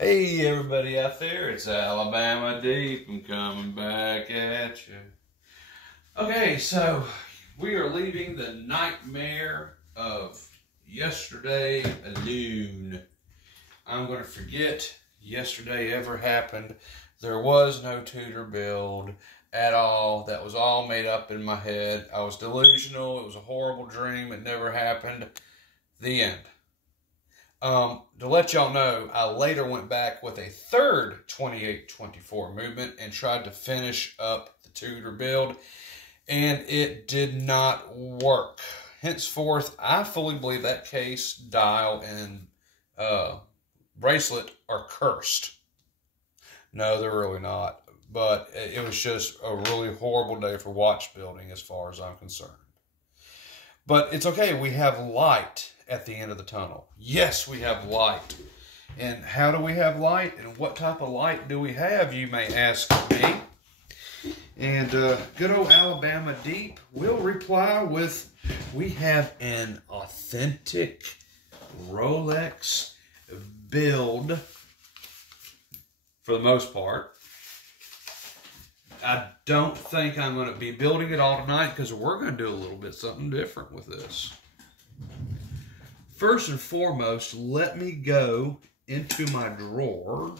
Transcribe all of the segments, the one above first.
Hey everybody out there, it's Alabama Deep. I'm coming back at you. Okay, so we are leaving the nightmare of yesterday alone. I'm going to forget yesterday ever happened. There was no Tudor build at all. That was all made up in my head. I was delusional. It was a horrible dream. It never happened. The end. To let y'all know, I later went back with a third 28-24 movement and tried to finish up the Tudor build, and it did not work. Henceforth, I fully believe that case, dial, and bracelet are cursed. No, they're really not, but it was just a really horrible day for watch building as far as I'm concerned. But it's okay, we have light at the end of the tunnel. Yes, we have light. And how do we have light? And what type of light do we have, you may ask me. And good old Alabama Deep will reply with, we have an authentic Rolex build for the most part. I don't think I'm going to be building it all tonight because we're going to do a little bit something different with this. First and foremost, let me go into my drawer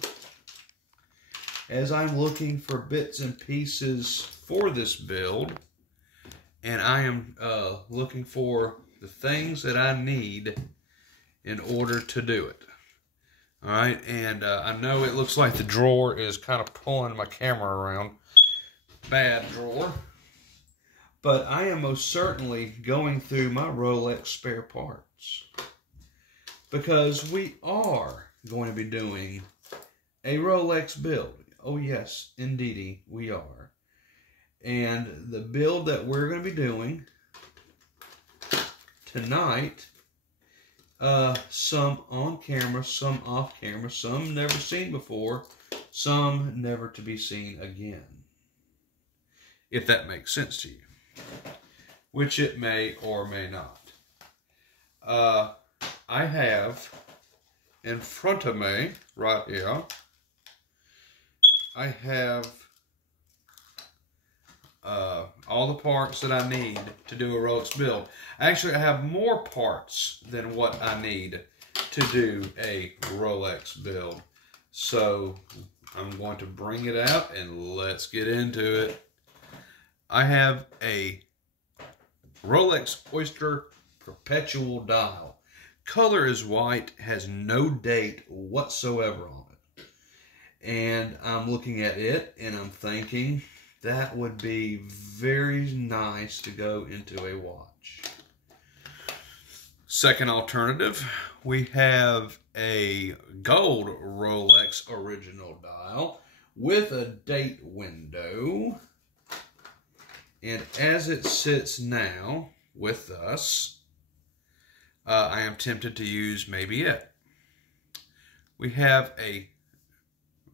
as I'm looking for bits and pieces for this build. And I am looking for the things that I need in order to do it. All right, and I know it looks like the drawer is kind of pulling my camera around. Bad drawer. But I am most certainly going through my Rolex spare parts, because we are going to be doing a Rolex build. Oh yes, indeedy, we are. And the build that we're going to be doing tonight, some on camera, some off camera, some never seen before, some never to be seen again. If that makes sense to you, which it may or may not. I have in front of me, right here, I have all the parts that I need to do a Rolex build. Actually, I have more parts than what I need to do a Rolex build. So I'm going to bring it out and let's get into it. I have a Rolex Oyster perpetual dial. Color is white, has no date whatsoever on it. And I'm looking at it and I'm thinking that would be very nice to go into a watch. Second alternative, we have a gold Rolex original dial with a date window. And as it sits now with us, I am tempted to use maybe it. We have a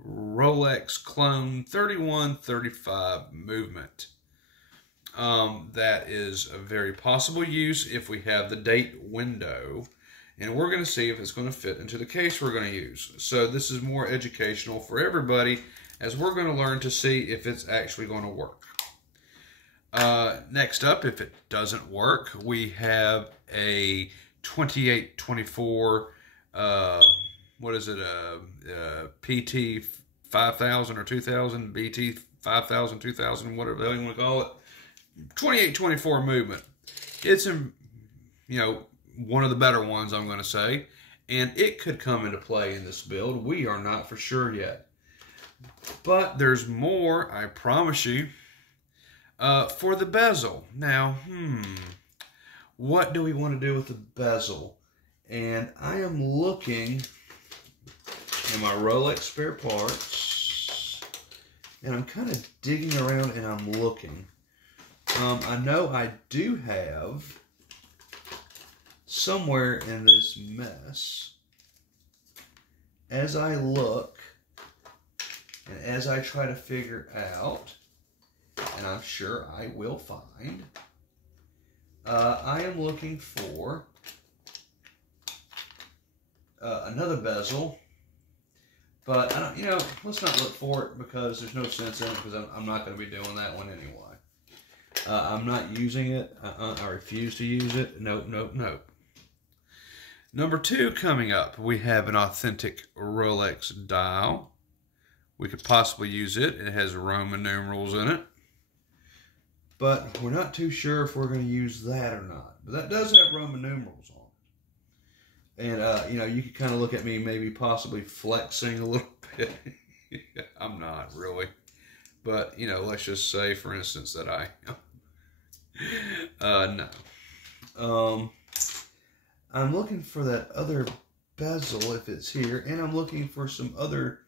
Rolex clone 3135 movement. That is a very possible use if we have the date window. And we're going to see if it's going to fit into the case we're going to use. So this is more educational for everybody as we're going to learn to see if it's actually going to work. Next up, if it doesn't work, we have a 28-24, what is it, PT 5000 or 2000, BT 5000, 2000, whatever the hell you want to call it, 28-24 movement. It's, one of the better ones, I'm going to say, and it could come into play in this build. We are not for sure yet. But there's more, I promise you. For the bezel. Now, what do we want to do with the bezel? And I am looking in my Rolex spare parts, and I'm kind of digging around and I'm looking. I know I do have somewhere in this mess, as I look and as I try to figure out, and I'm sure I will find, I am looking for another bezel But, I don't, let's not look for it because there's no sense in it because I'm not going to be doing that one anyway. I'm not using it. I refuse to use it. Nope, nope, nope. Number 2 coming up, we have an authentic Rolex dial. We could possibly use it. It has Roman numerals in it. But we're not too sure if we're going to use that or not. But that does have Roman numerals on it. And, you could kind of look at me maybe possibly flexing a little bit. I'm not really. But, let's just say, for instance, that I am. No. I'm looking for that other bezel if it's here. And I'm looking for some other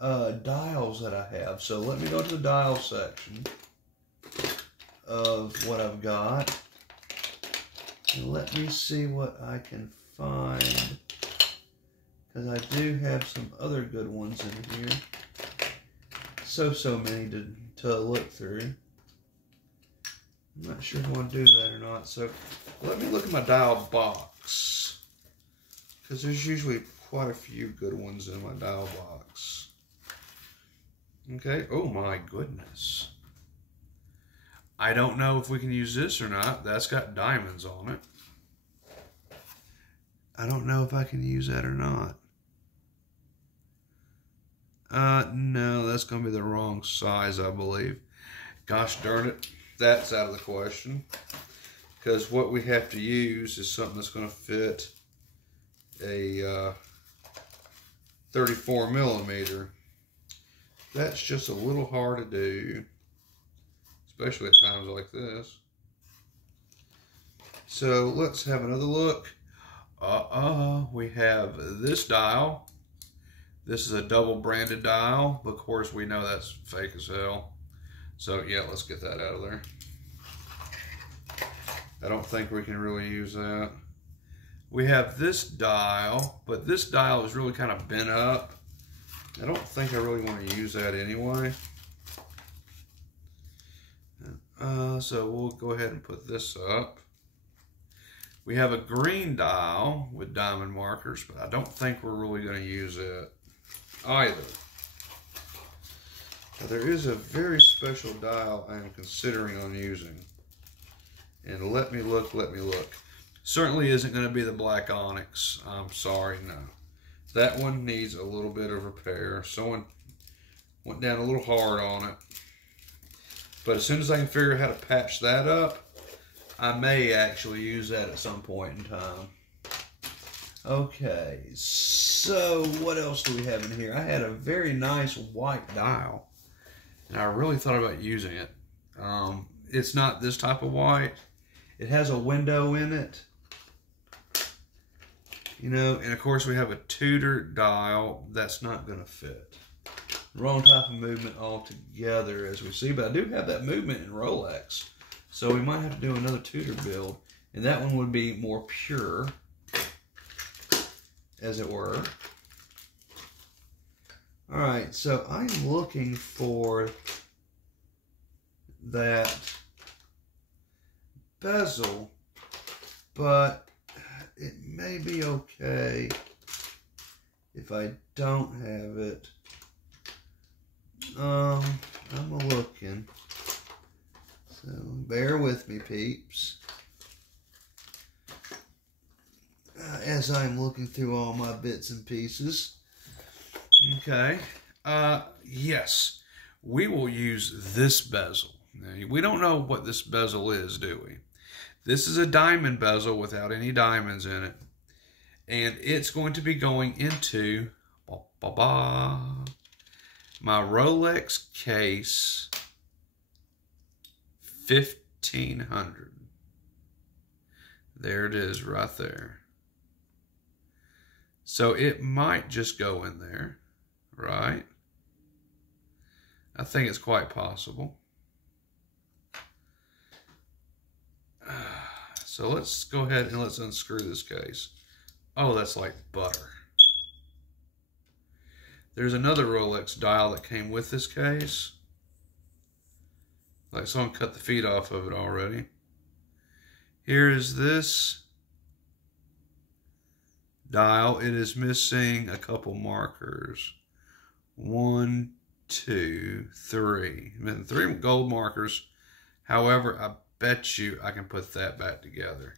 dials that I have. So let me go to the dial section of what I've got. And let me see what I can find. Because I do have some other good ones in here. So many to look through. I'm not sure if I want to do that or not. So let me look at my dial box. Because there's usually quite a few good ones in my dial box. Okay. Oh my goodness. I don't know if we can use this or not. That's got diamonds on it. I don't know if I can use that or not. No, that's going to be the wrong size, I believe. Gosh darn it. That's out of the question. Because what we have to use is something that's going to fit a 34 millimeter. That's just a little hard to do. Especially at times like this. So let's have another look. We have this dial. This is a double branded dial. Of course, we know that's fake as hell. So yeah, let's get that out of there. I don't think we can really use that. We have this dial, but this dial is really kind of bent up. I don't think I really want to use that anyway. So we'll go ahead and put this up. We have a green dial with diamond markers, but I don't think we're really going to use it either. Now, there is a very special dial I am considering on using. And let me look. Certainly isn't going to be the black onyx. I'm sorry, no. That one needs a little bit of repair. Someone went down a little hard on it. But as soon as I can figure out how to patch that up, I may actually use that at some point in time. Okay, so what else do we have in here? I had a very nice white dial, and I really thought about using it. It's not this type of white. It has a window in it. And of course we have a Tudor dial that's not going to fit. Wrong type of movement altogether, as we see. But I do have that movement in Rolex. So we might have to do another Tudor build. And that one would be more pure, as it were. Alright, so I'm looking for that bezel, but it may be okay if I don't have it. I'm looking. So bear with me, peeps. As I'm looking through all my bits and pieces. Okay. Yes. We will use this bezel. Now, we don't know what this bezel is, do we? This is a diamond bezel without any diamonds in it. And it's going to be going into my Rolex case 1500. There it is right there. So it might just go in there, right? I think it's quite possible. So let's go ahead and let's unscrew this case. Oh, that's like butter. There's another Rolex dial that came with this case. Like someone cut the feet off of it already. Here is this dial. It is missing a couple markers. 1, 2, 3. And 3 gold markers. However, I bet you I can put that back together.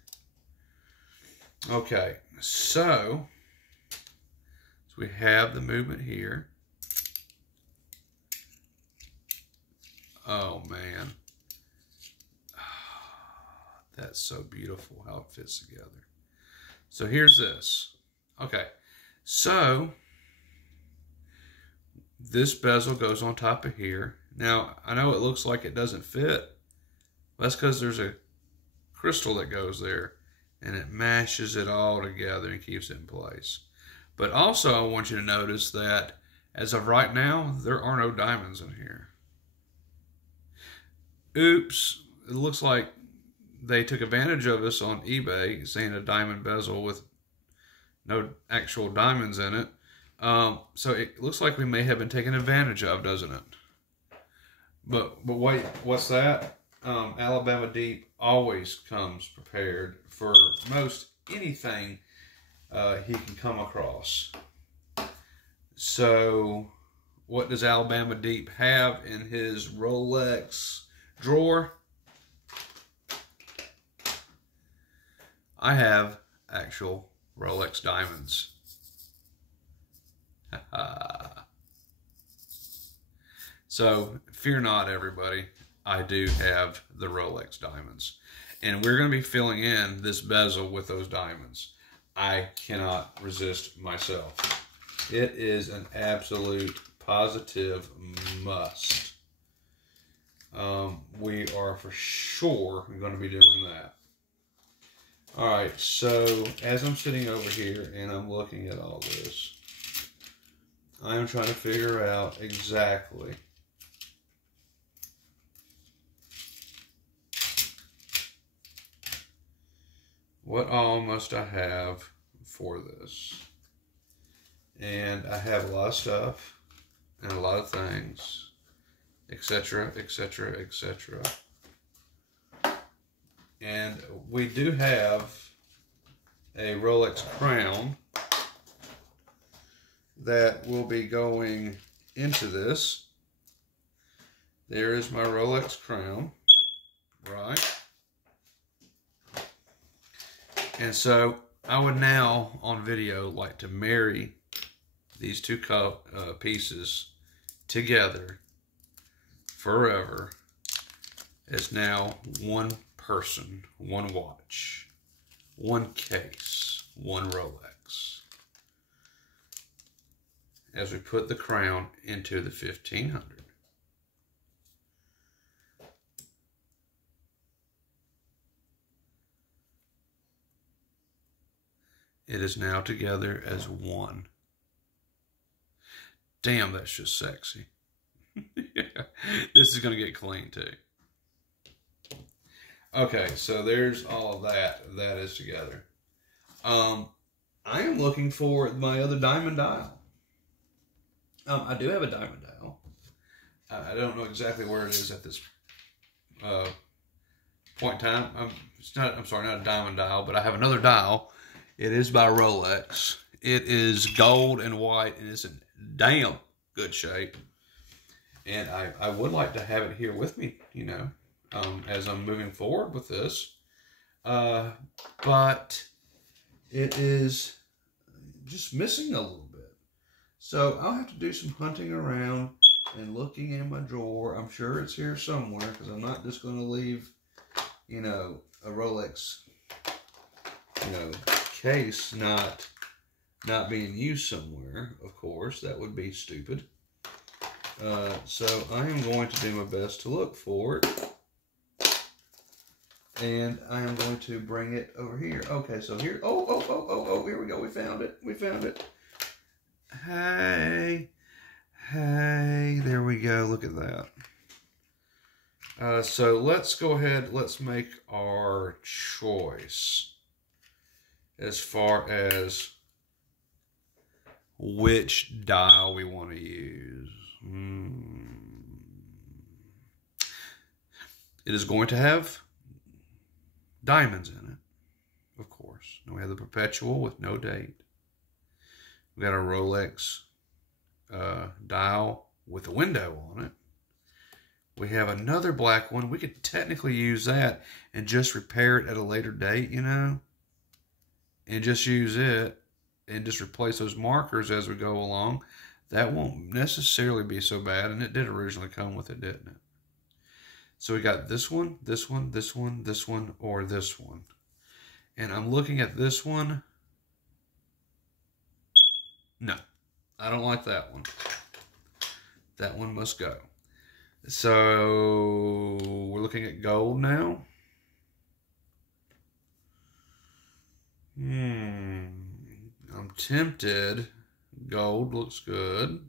Okay, so we have the movement here. Oh man, that's so beautiful how it fits together. So here's this. Okay, so this bezel goes on top of here. Now, I know it looks like it doesn't fit. That's because there's a crystal that goes there, and it mashes it all together and keeps it in place. But also, I want you to notice that as of right now, there are no diamonds in here. Oops, it looks like they took advantage of us on eBay, saying a diamond bezel with no actual diamonds in it. So it looks like we may have been taken advantage of, doesn't it? But wait, what's that? Alabama Deep always comes prepared for most anything he can come across. So what does Alabama Deep have in his Rolex drawer? I have actual Rolex diamonds. So fear not, everybody. I do have the Rolex diamonds. And we're going to be filling in this bezel with those diamonds. I cannot resist myself. It is an absolute positive must. We are for sure going to be doing that. Alright, so as I'm sitting over here and I'm looking at all this, I am trying to figure out exactly what all must I have for this. And I have a lot of stuff and a lot of things, etc., etc., etc. And we do have a Rolex crown that will be going into this. There is my Rolex crown, right? And so I would now, on video, like to marry these two pieces together forever as now one person, one watch, one case, one Rolex. As we put the crown into the 1500. It is now together as one. Damn, that's just sexy. Yeah. This is going to get clean too. Okay, so there's all of that. That is together. I am looking for my other diamond dial. I do have a diamond dial. I don't know exactly where it is at this point in time. I'm sorry, not a diamond dial, but I have another dial. It is by Rolex. It is gold and white, and it's in damn good shape. And I would like to have it here with me, you know, as I'm moving forward with this. But it is just missing a little bit. So I'll have to do some hunting around and looking in my drawer. I'm sure it's here somewhere because I'm not just going to leave, you know, a Rolex, you know, case not being used somewhere. Of course, that would be stupid. So I am going to do my best to look for it. And I am going to bring it over here. Okay, so here, oh, here we go. We found it. We found it. Hey, there we go. Look at that. So let's go ahead. Let's make our choice as far as which dial we want to use. It is going to have diamonds in it, of course. And we have the perpetual with no date. We got a Rolex dial with a window on it. We have another black one. We could technically use that and just repair it at a later date, you know, and just use it and just replace those markers as we go along. That won't necessarily be so bad, and it did originally come with it, didn't it? So we got this one, this one, this one, this one, or this one. And I'm looking at this one. No, I don't like that one. That one must go. So we're looking at gold now. I'm tempted. Gold looks good.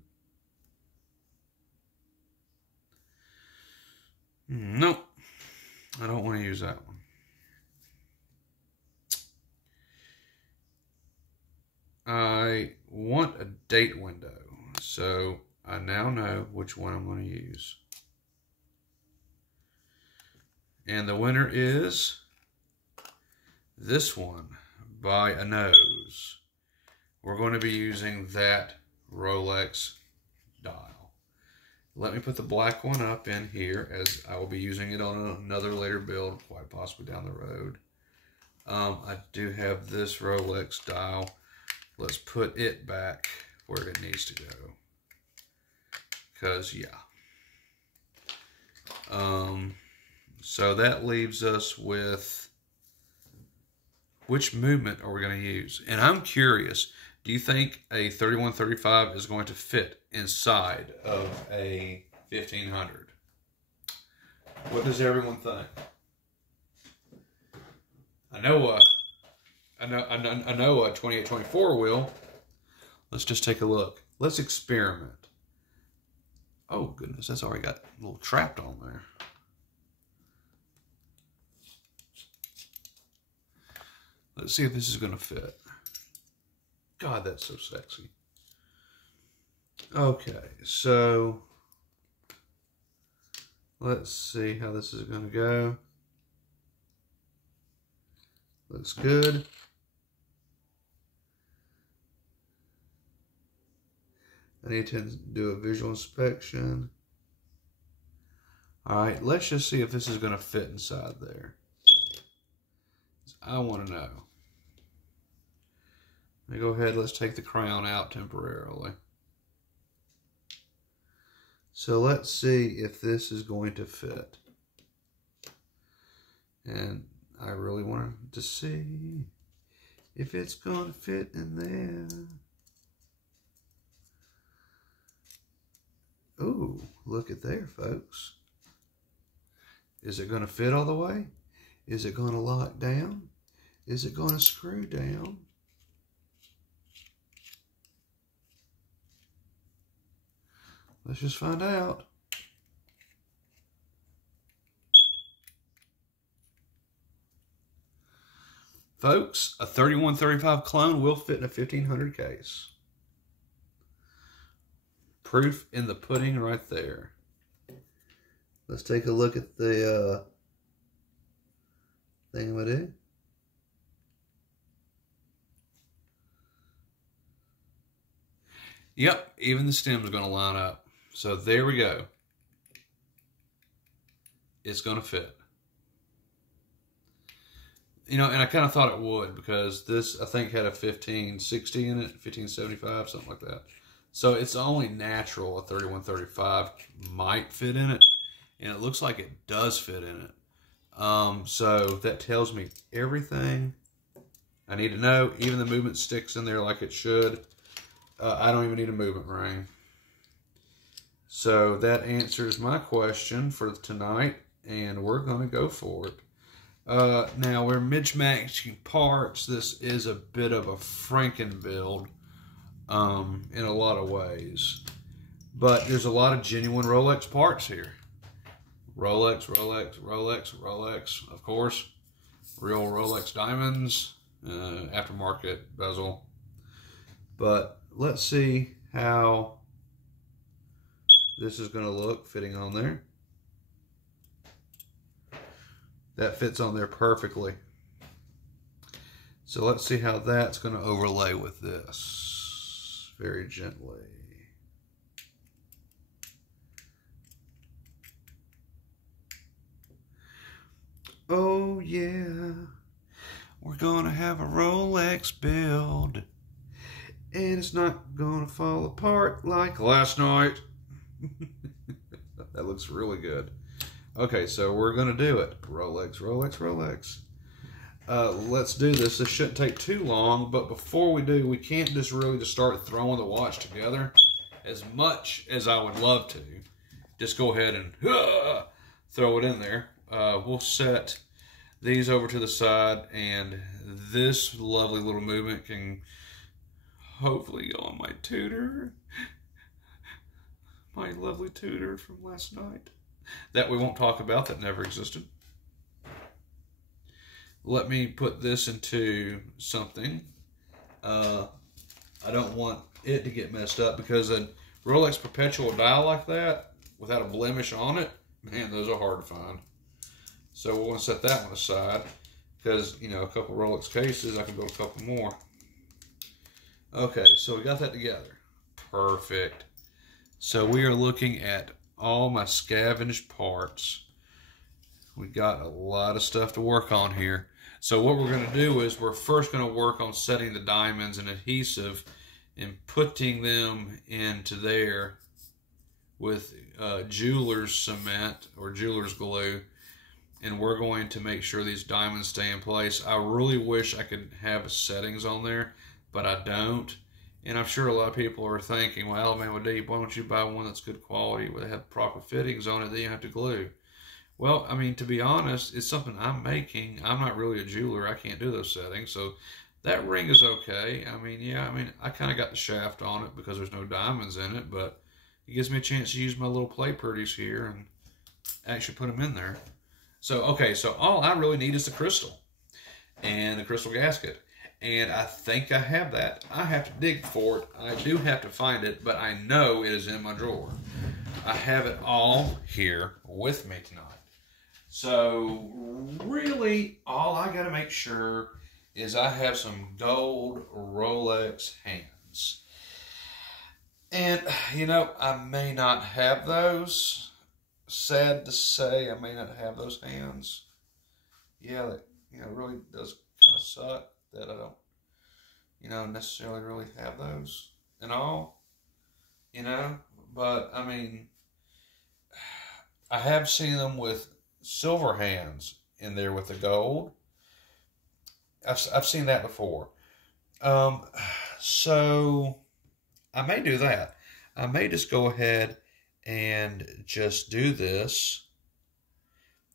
Nope. I don't want to use that one. I want a date window. So I now know which one I'm going to use. And the winner is this one by a nose. We're going to be using that Rolex dial. Let me put the black one up in here, as I will be using it on another later build, quite possibly down the road. I do have this Rolex dial. Let's put it back where it needs to go. Because, yeah. So that leaves us with, which movement are we going to use? And I'm curious, do you think a 3135 is going to fit inside of a 1500? What does everyone think? I know a 2824 will. Let's just take a look. Let's experiment. Oh goodness, that's already got a little trapped on there. Let's see if this is going to fit. God, that's so sexy. Okay, so let's see how this is going to go. Looks good. I need to do a visual inspection. All right, let's just see if this is going to fit inside there. I want to know. Let me go ahead, let's take the crown out temporarily. So let's see if this is going to fit. And I really wanted to see if it's going to fit in there. Ooh, look at there, folks. Is it going to fit all the way? Is it going to lock down? Is it going to screw down? Let's just find out. Folks, a 3135 clone will fit in a 1500 case. Proof in the pudding right there. Let's take a look at the thingamadoo. Yep, even the stem's going to line up. So there we go. It's going to fit. You know, and I kind of thought it would, because this, I think, had a 1560 in it, 1575, something like that. So it's only natural a 3135 might fit in it, and it looks like it does fit in it. So that tells me everything I need to know. Even the movement sticks in there like it should. I don't even need a movement ring. So that answers my question for tonight, and we're going to go for it. Now, we're mismatching parts. This is a bit of a Franken build in a lot of ways. But there's a lot of genuine Rolex parts here. Rolex, Rolex, Rolex, Rolex, of course. Real Rolex diamonds, aftermarket bezel. But let's see how this is going to look fitting on there. That fits on there perfectly. So let's see how that's going to overlay with this very gently. Oh yeah, we're gonna have a Rolex build, and it's not gonna fall apart like last night. That looks really good. Okay, so we're gonna do it. Rolex, Rolex, Rolex. Let's do this. This shouldn't take too long, but before we do, we can't just really just start throwing the watch together. As much as I would love to, just go ahead and throw it in there. We'll set these over to the side, and this lovely little movement can hopefully go on my tutor. My lovely tutor from last night. That we won't talk about, that never existed. Let me put this into something. I don't want it to get messed up, because a Rolex perpetual dial like that, without a blemish on it, man, those are hard to find. So we're going to set that one aside, because, you know, a couple Rolex cases, I can build a couple more. Okay, so we got that together. Perfect. So we are looking at all my scavenged parts. We got a lot of stuff to work on here. So what we're going to do is we're first going to work on setting the diamonds and adhesive and putting them into there with jeweler's cement or jeweler's glue. And we're going to make sure these diamonds stay in place. I really wish I could have settings on there, but I don't. And I'm sure a lot of people are thinking, well, Alabama Deep, why don't you buy one that's good quality, where they have proper fittings on it, then you have to glue. Well, I mean, to be honest, it's something I'm making. I'm not really a jeweler. I can't do those settings. So that ring is okay. I mean, yeah, I mean, I kind of got the shaft on it because there's no diamonds in it, but it gives me a chance to use my little play pretties here and actually put them in there. So, okay, so all I really need is the crystal and the crystal gasket. And I think I have that. I have to dig for it. I do have to find it, but I know it is in my drawer. I have it all here with me tonight. So really, all I got to make sure is I have some gold Rolex hands. And, you know, I may not have those. Sad to say, I may not have those hands. Yeah, that, you know, really does kind of suck that I don't, you know, necessarily really have those and all, you know. But, I mean, I have seen them with silver hands in there with the gold. I've seen that before. So I may do that. I may just go ahead and just do this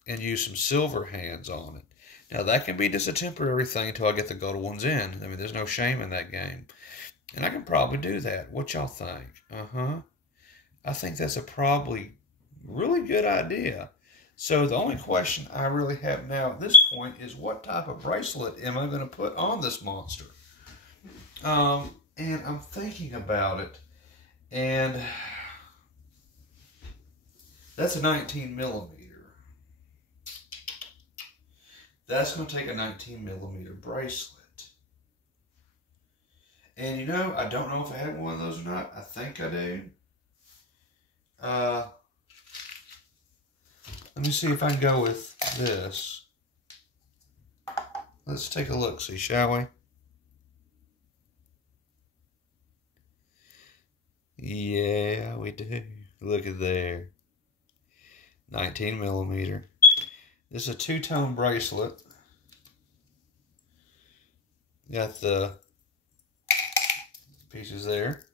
and use some silver hands on it. Now that can be just a temporary thing until I get the gold ones in. I mean, there's no shame in that game. And I can probably do that. What y'all think? I think that's a probably really good idea. So the only question I really have now at this point is, what type of bracelet am I going to put on this monster? And I'm thinking about it, and that's a 19 millimeter. That's going to take a 19 millimeter bracelet. And you know, I don't know if I have one of those or not. I think I do. Let me see if I can go with this. Let's take a look, see, shall we? Yeah, we do. Look at there. 19 millimeter. This is a two-tone bracelet. Got the pieces there.